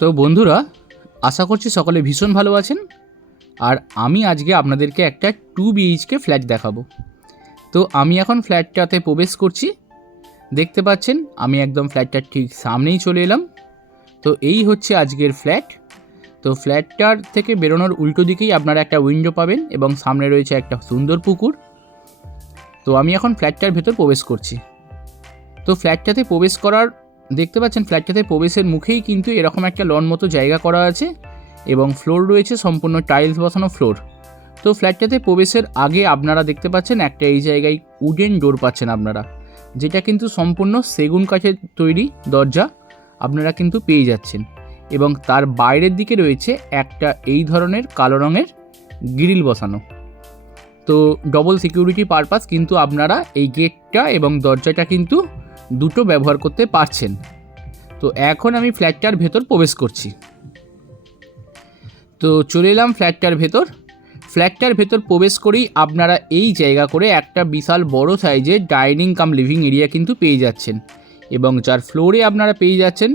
তো বন্ধুরা, আশা করছি সকলে ভীষণ ভালো আছেন। আর আমি আজকে আপনাদেরকে একটা 2 BHK ফ্ল্যাট দেখাবো। তো আমি এখন ফ্ল্যাটটাতে প্রবেশ করছি। দেখতে পাচ্ছেন আমি একদম ফ্ল্যাটটার ঠিক সামনেই চলে এলাম। তো এই হচ্ছে আজকের ফ্ল্যাট। তো ফ্ল্যাটটার থেকে বেরোনোর উল্টো দিকেই আপনারা একটা উইন্ডো পাবেন এবং সামনে রয়েছে একটা সুন্দর পুকুর। তো আমি এখন ফ্ল্যাটটার ভেতর প্রবেশ করছি। তো ফ্ল্যাটটাতে প্রবেশ করার দেখতে পাচ্ছেন ফ্ল্যাটটাতে প্রবেশের মুখেই কিন্তু এরকম একটা লন মতো জায়গা করা আছে এবং ফ্লোর রয়েছে সম্পূর্ণ টাইলস বসানো ফ্লোর। তো ফ্ল্যাটটাতে প্রবেশের আগে আপনারা দেখতে পাচ্ছেন একটা এই জায়গায় উডেন ডোর পাচ্ছেন আপনারা, যেটা কিন্তু সম্পূর্ণ সেগুন কাঠের তৈরি দরজা আপনারা কিন্তু পেয়ে যাচ্ছেন। এবং তার বাইরের দিকে রয়েছে একটা এই ধরনের কালো রঙের গ্রিল বসানো। তো ডবল সিকিউরিটি পারপাস কিন্তু আপনারা এই গেটটা এবং দরজাটা কিন্তু দুটো ব্যবহার করতে পারছেন। তো এখন আমি ফ্ল্যাটটার ভেতর প্রবেশ করছি। তো চলে এলাম ফ্ল্যাটটার ভেতর। ফ্ল্যাটটার ভেতর প্রবেশ করেই আপনারা এই জায়গা করে একটা বিশাল বড় সাইজের ডাইনিং কাম লিভিং এরিয়া কিন্তু পেয়ে যাচ্ছেন এবং যার ফ্লোরে আপনারা পেয়ে যাচ্ছেন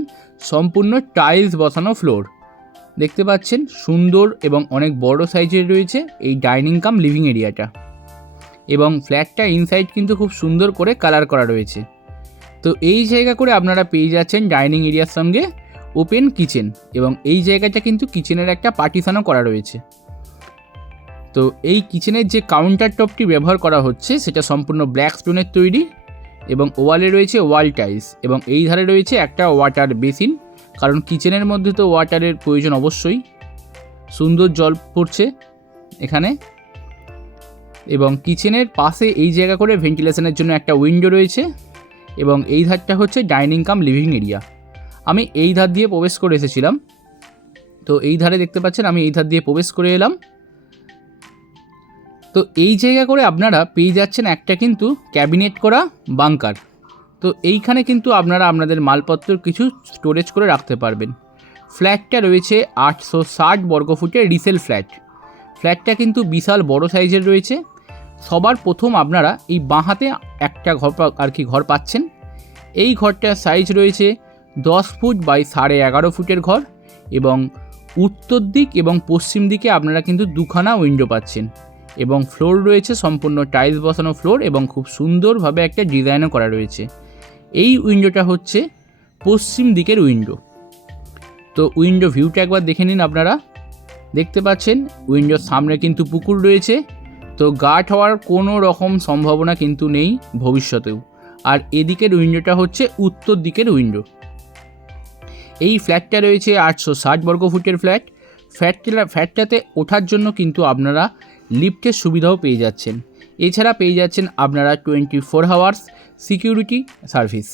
সম্পূর্ণ টাইলস বসানো ফ্লোর। দেখতে পাচ্ছেন সুন্দর এবং অনেক বড় সাইজের রয়েছে এই ডাইনিং কাম লিভিং এরিয়াটা এবং ফ্ল্যাটটা ইনসাইড কিন্তু খুব সুন্দর করে কালার করা রয়েছে। তো এই জায়গা করে আপনারা পেয়ে যাচ্ছেন ডাইনিং এরিয়ার সঙ্গে ওপেন কিচেন এবং এই জায়গাটা কিন্তু কিচেনের একটা পার্টিশনও করা রয়েছে। তো এই কিচেনের যে কাউন্টার টপটি ব্যবহার করা হচ্ছে সেটা সম্পূর্ণ ব্ল্যাক স্টোনের তৈরি এবং ওয়ালে রয়েছে ওয়াল টাইলস এবং এই ধারে রয়েছে একটা ওয়াটার বেসিন, কারণ কিচেনের মধ্যে তো ওয়াটারের প্রয়োজন অবশ্যই। সুন্দর জল পড়ছে এখানে এবং কিচেনের পাশে এই জায়গা করে ভেন্টিলেশনের জন্য একটা উইন্ডো রয়েছে এবং এই ধারটা হচ্ছে ডাইনিং কাম লিভিং এরিয়া। আমি এই ধার দিয়ে প্রবেশ করে এসেছিলাম। তো এই ধারে দেখতে পাচ্ছেন আমি এই ধার দিয়ে প্রবেশ করে এলাম। তো এই জায়গা করে আপনারা পেয়ে যাচ্ছেন একটা কিন্তু ক্যাবিনেট করা বাংকার। তো এইখানে কিন্তু আপনারা আপনাদের মালপত্র কিছু স্টোরেজ করে রাখতে পারবেন। ফ্ল্যাটটা রয়েছে 860 বর্গফুটের রিসেল ফ্ল্যাট। ফ্ল্যাটটা কিন্তু বিশাল বড় সাইজের রয়েছে। সবার প্রথম আপনারা এই বাঁ হাতে একটা ঘর পাচ্ছেন। এই ঘরটার সাইজ রয়েছে 10 ফুট বাই 11.5 ফুটের ঘর এবং উত্তর দিক এবং পশ্চিম দিকে আপনারা কিন্তু দুখানা উইন্ডো পাচ্ছেন এবং ফ্লোর রয়েছে সম্পূর্ণ টাইলস বসানো ফ্লোর এবং খুব সুন্দরভাবে একটা ডিজাইনও করা রয়েছে। এই উইন্ডোটা হচ্ছে পশ্চিম দিকের উইন্ডো। তো উইন্ডো ভিউটা একবার দেখে নিন আপনারা। দেখতে পাচ্ছেন উইন্ডোর সামনে কিন্তু পুকুর রয়েছে। তো গার্ড হওয়ার কোনো রকম সম্ভাবনা কিন্তু নেই ভবিষ্যতেও। আর এদিকের উইন্ডোটা হচ্ছে উত্তর দিকের উইন্ডো। এই ফ্ল্যাটটা রয়েছে 860 বর্গফুটের ফ্ল্যাট। ফ্ল্যাটটাতে ওঠার জন্য কিন্তু আপনারা লিফটের সুবিধাও পেয়ে যাচ্ছেন। এছাড়া পেয়ে যাচ্ছেন আপনারা 24 আওয়ার্স সিকিউরিটি সার্ভিস।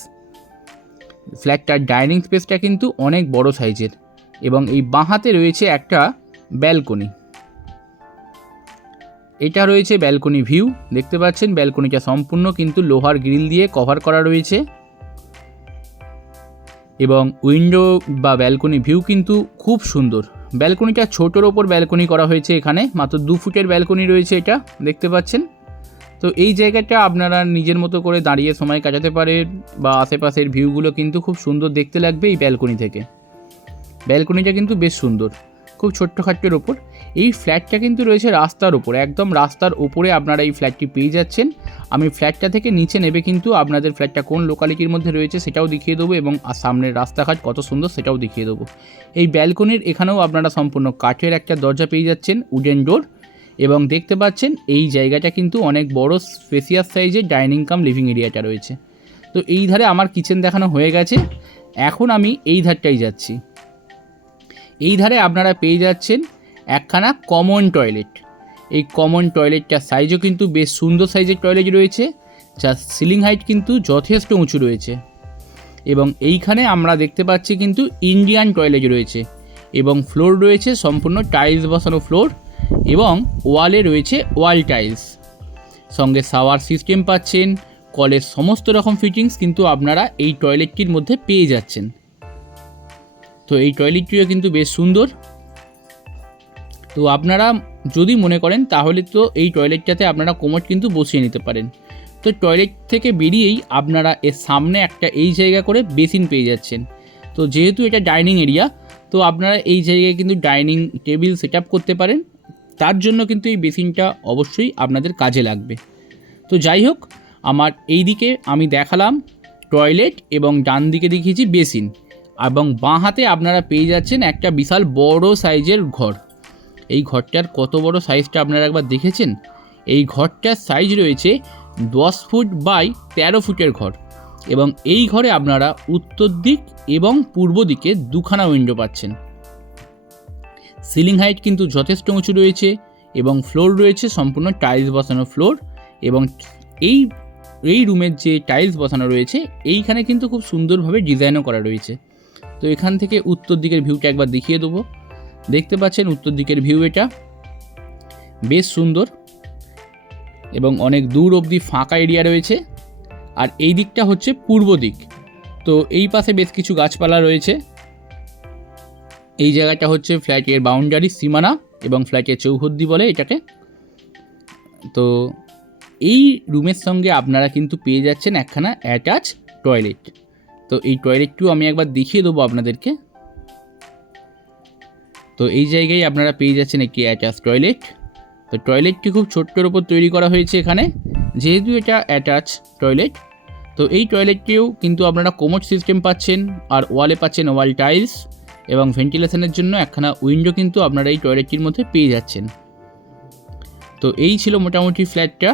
ফ্ল্যাটটার ডাইনিং স্পেসটা কিন্তু অনেক বড় সাইজের এবং এই বাঁ হাতে রয়েছে একটা ব্যালকনি। এটা রয়েছে ব্যালকনি ভিউ। দেখতে পাচ্ছেন ব্যালকনিটা সম্পূর্ণ কিন্তু লোহার গ্রিল দিয়ে কভার করা রয়েছে এবং উইন্ডো বা ব্যালকনি ভিউ কিন্তু খুব সুন্দর। ব্যালকনিটা ছোটোর ওপর ব্যালকনি করা হয়েছে, এখানে মাত্র 2 ফুটের ব্যালকনি রয়েছে এটা দেখতে পাচ্ছেন। তো এই জায়গাটা আপনারা নিজের মতো করে দাঁড়িয়ে সময় কাটাতে পারেন বা আশেপাশের ভিউগুলো কিন্তু খুব সুন্দর দেখতে লাগবে এই ব্যালকনি থেকে। ব্যালকনিটা কিন্তু বেশ সুন্দর, খুব ছোট্টখাট্টের ওপর। এই ফ্ল্যাটটা কিন্তু রয়েছে রাস্তার উপর, একদম রাস্তার উপরে আপনারা এই ফ্ল্যাটটি পেয়ে যাচ্ছেন। আমি ফ্ল্যাটটা থেকে নিচে নেবে কিন্তু আপনাদের ফ্ল্যাটটা কোন লোকালিটির মধ্যে রয়েছে সেটাও দেখিয়ে দেবো এবং সামনের রাস্তাঘাট কত সুন্দর সেটাও দেখিয়ে দেবো। এই ব্যালকনির এখানেও আপনারা সম্পূর্ণ কাঠের একটা দরজা পেয়ে যাচ্ছেন, উডেন ডোর। এবং দেখতে পাচ্ছেন এই জায়গাটা কিন্তু অনেক বড় স্পেসিয়াস সাইজের ডাইনিং কাম লিভিং এরিয়াটা রয়েছে। তো এই ধারে আমার কিচেন দেখানো হয়ে গেছে, এখন আমি এই ধারটাই যাচ্ছি। এই ধারে আপনারা পেয়ে যাচ্ছেন একখানা কমন টয়লেট। এই কমন টয়লেটটার সাইজও কিন্তু বেশ সুন্দর সাইজের টয়লেট রয়েছে, যার সিলিং হাইট কিন্তু যথেষ্ট উঁচু রয়েছে এবং এইখানে আমরা দেখতে পাচ্ছি কিন্তু ইন্ডিয়ান টয়লেট রয়েছে এবং ফ্লোর রয়েছে সম্পূর্ণ টাইলস বসানো ফ্লোর এবং ওয়ালে রয়েছে ওয়াল টাইলস। সঙ্গে শাওয়ার সিস্টেম পাচ্ছেন, কলের সমস্ত রকম ফিটিংস কিন্তু আপনারা এই টয়লেটটির মধ্যে পেয়ে যাচ্ছেন। তো এই টয়লেটটিও কিন্তু বেশ সুন্দর। তো আপনারা যদি মনে করেন তাহলে তো এই টয়লেটটাতে আপনারা কোমোড কিন্তু বসিয়ে নিতে পারেন। তো টয়লেট থেকে বেরিয়েই আপনারা এর সামনে একটা এই জায়গা করে বেসিন পেয়ে যাচ্ছেন। তো যেহেতু এটা ডাইনিং এরিয়া তো আপনারা এই জায়গায় কিন্তু ডাইনিং টেবিল সেট আপ করতে পারেন, তার জন্য কিন্তু এই বেসিনটা অবশ্যই আপনাদের কাজে লাগবে। তো যাই হোক, আমার এই দিকে আমি দেখালাম টয়লেট এবং ডান দিকে দেখিয়েছি বেসিন, এবং বাঁ হাতে আপনারা পেয়ে যাচ্ছেন একটা বিশাল বড় সাইজের ঘর। এই ঘরটার কত বড় সাইজটা আপনারা একবার দেখেছেন? এই ঘরটার সাইজ রয়েছে 10 ফুট বাই 13 ফুটের ঘর, এবং এই ঘরে আপনারা উত্তর দিক এবং পূর্ব দিকে দুখানা উইন্ডো পাচ্ছেন। সিলিং হাইট কিন্তু যথেষ্ট উঁচু রয়েছে, এবং ফ্লোর রয়েছে সম্পূর্ণ টাইলস বসানো ফ্লোর, এবং এই রুমের যে টাইলস বসানো রয়েছে এইখানে কিন্তু খুব সুন্দরভাবে ডিজাইনও করা রয়েছে। তো এখান থেকে উত্তর দিকের ভিউটা একবার দেখিয়ে দেবো। দেখতে পাচ্ছেন উত্তর দিকের ভিউ, এটা বেশ সুন্দর এবং অনেক দূর অবধি ফাঁকা এরিয়া রয়েছে। আর এই দিকটা হচ্ছে পূর্ব দিক। তো এই পাশে বেশ কিছু গাছপালা রয়েছে। এই জায়গাটা হচ্ছে ফ্ল্যাটের বাউন্ডারি সীমানা এবং ফ্ল্যাটের চৌহদ্দি বলে এটাকে। তো এই রুমের সঙ্গে আপনারা কিন্তু পেয়ে যাচ্ছেন একখানা অ্যাটাচ টয়লেট। তো এই টয়লেটটিও আমি একবার দেখিয়ে দেবো আপনাদেরকে। তো এই জায়গায় আপনারা পেয়ে যাচ্ছেন একটি অ্যাটাচ টয়লেট। তো টয়লেটটি খুব ছোট্টর ওপর তৈরি করা হয়েছে এখানে, যেহেতু এটা অ্যাটাচ টয়লেট। তো এই টয়লেটটিও কিন্তু আপনারা কোমোড সিস্টেম পাচ্ছেন, আর ওয়ালে পাচ্ছেন ওয়াল টাইলস, এবং ভেন্টিলেশনের জন্য একখানা উইন্ডো কিন্তু আপনারা এই টয়লেটটির মধ্যে পেয়ে যাচ্ছেন। তো এই ছিল মোটামুটি ফ্ল্যাটটা।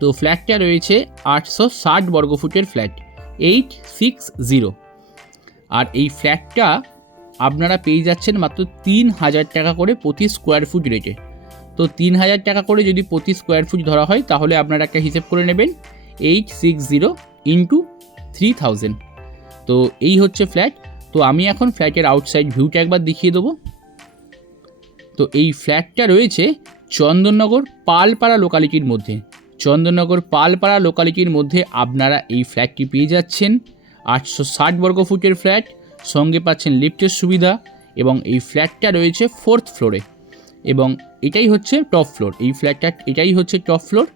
তো ফ্ল্যাটটা রয়েছে 860 বর্গফুটের ফ্ল্যাট, 860। আর এই ফ্ল্যাটটা আপনারা পেয়ে যাচ্ছেন মাত্র 3000 টাকা করে প্রতি স্কোয়ার ফুট রেটে। তো 3000 টাকা করে যদি প্রতি স্কোয়ার ফুট ধরা হয়, তাহলে আপনারা একটা হিসেব করে নেবেন 860 ইন্টু 3000। তো এই হচ্ছে ফ্ল্যাট। তো আমি এখন ফ্ল্যাটের আউটসাইড ভিউটা একবার দেখিয়ে দেবো। তো এই ফ্ল্যাটটা রয়েছে চন্দননগর পালপাড়া লোকালিটির মধ্যে। চন্দননগর পালপাড়া লোকালিটির মধ্যে আপনারা এই ফ্ল্যাটটি পেয়ে যাচ্ছেন। 860 বর্গফুটের ফ্ল্যাট, সঙ্গে পাচ্ছেন লিফটের সুবিধা, এবং এই ফ্ল্যাটটা রয়েছে 4th ফ্লোরে, এবং এটাই হচ্ছে টপ ফ্লোর। এই ফ্ল্যাটটা এটাই হচ্ছে টপ ফ্লোর।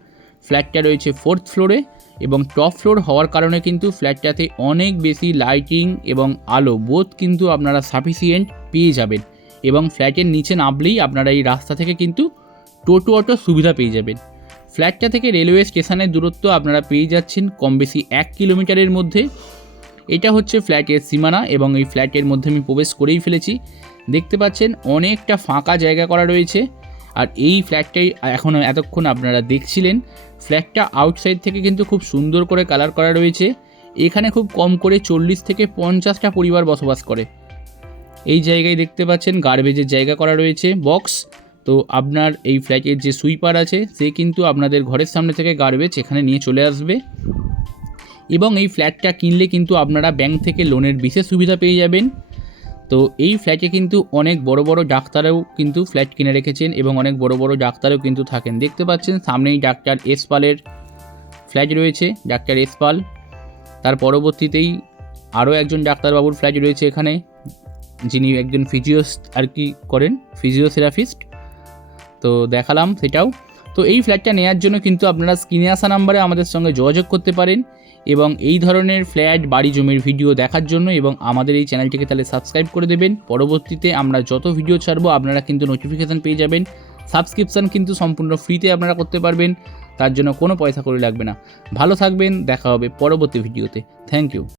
ফ্ল্যাটটা রয়েছে 4th ফ্লোরে, এবং টপ ফ্লোর হওয়ার কারণে কিন্তু ফ্ল্যাটটাতে অনেক বেশি লাইটিং এবং আলো বোধ কিন্তু আপনারা সাফিসিয়েন্ট পেয়ে যাবেন। এবং ফ্ল্যাটের নিচে নামলেই আপনারা এই রাস্তা থেকে কিন্তু টোটো অটো সুবিধা পেয়ে যাবেন। ফ্ল্যাটটা থেকে রেলওয়ে স্টেশনের দূরত্ব আপনারা পেয়ে যাচ্ছেন কম বেশি 1 কিলোমিটারের মধ্যে। এটা হচ্ছে ফ্ল্যাটের সীমানা, এবং এই ফ্ল্যাটের মধ্যে আমি প্রবেশ করেই ফেলেছি। দেখতে পাচ্ছেন অনেকটা ফাঁকা জায়গা করা রয়েছে। আর এই ফ্ল্যাটটাই এতক্ষণ আপনারা দেখছিলেন। ফ্ল্যাটটা আউটসাইড থেকে কিন্তু খুব সুন্দর করে কালার করা রয়েছে। এখানে খুব কম করে 40 থেকে 50টা পরিবার বসবাস করে। এই জায়গায় দেখতে পাচ্ছেন গার্বেজের জায়গা করা রয়েছে, বক্স। তো আপনার এই ফ্ল্যাটের যে সুইপার আছে সে কিন্তু আপনাদের ঘরের সামনে থেকে গার্বেজ এখানে নিয়ে চলে আসবে। এবং এই ফ্ল্যাটটা কিনলে কিন্তু আপনারা ব্যাংক থেকে লোনের বিশেষ সুবিধা পেয়ে যাবেন। তো এই ফ্ল্যাটে কিন্তু অনেক বড় বড় ডাক্তারও কিন্তু ফ্ল্যাট কিনে রেখেছেন, এবং অনেক বড় বড় ডাক্তারও কিন্তু থাকেন। দেখতে পাচ্ছেন সামনেই ডাক্তার এস পালের ফ্ল্যাট রয়েছে, ডাক্তার এস পাল। তার পরবর্তীতেই আরও একজন ডাক্তারবাবুর ফ্ল্যাট রয়েছে এখানে, যিনি একজন ফিজিওথেরাপিস্ট। তো দেখালাম সেটাও। তো এই ফ্ল্যাটটা নেওয়ার জন্য কিন্তু আপনারা স্ক্রিনে আসা নাম্বারে আমাদের সঙ্গে যোগাযোগ করতে পারেন, এবং এই ধরনের ফ্ল্যাট বাড়ি জমির ভিডিও দেখার জন্য, এবং আমাদের এই চ্যানেলটিকে তাহলে সাবস্ক্রাইব করে দেবেন। পরবর্তীতে আমরা যত ভিডিও ছাড়বো আপনারা কিন্তু নোটিফিকেশান পেয়ে যাবেন। সাবস্ক্রিপশান কিন্তু সম্পূর্ণ ফ্রিতে আপনারা করতে পারবেন, তার জন্য কোনো পয়সা করে লাগবে না। ভালো থাকবেন, দেখা হবে পরবর্তী ভিডিওতে। Thank you.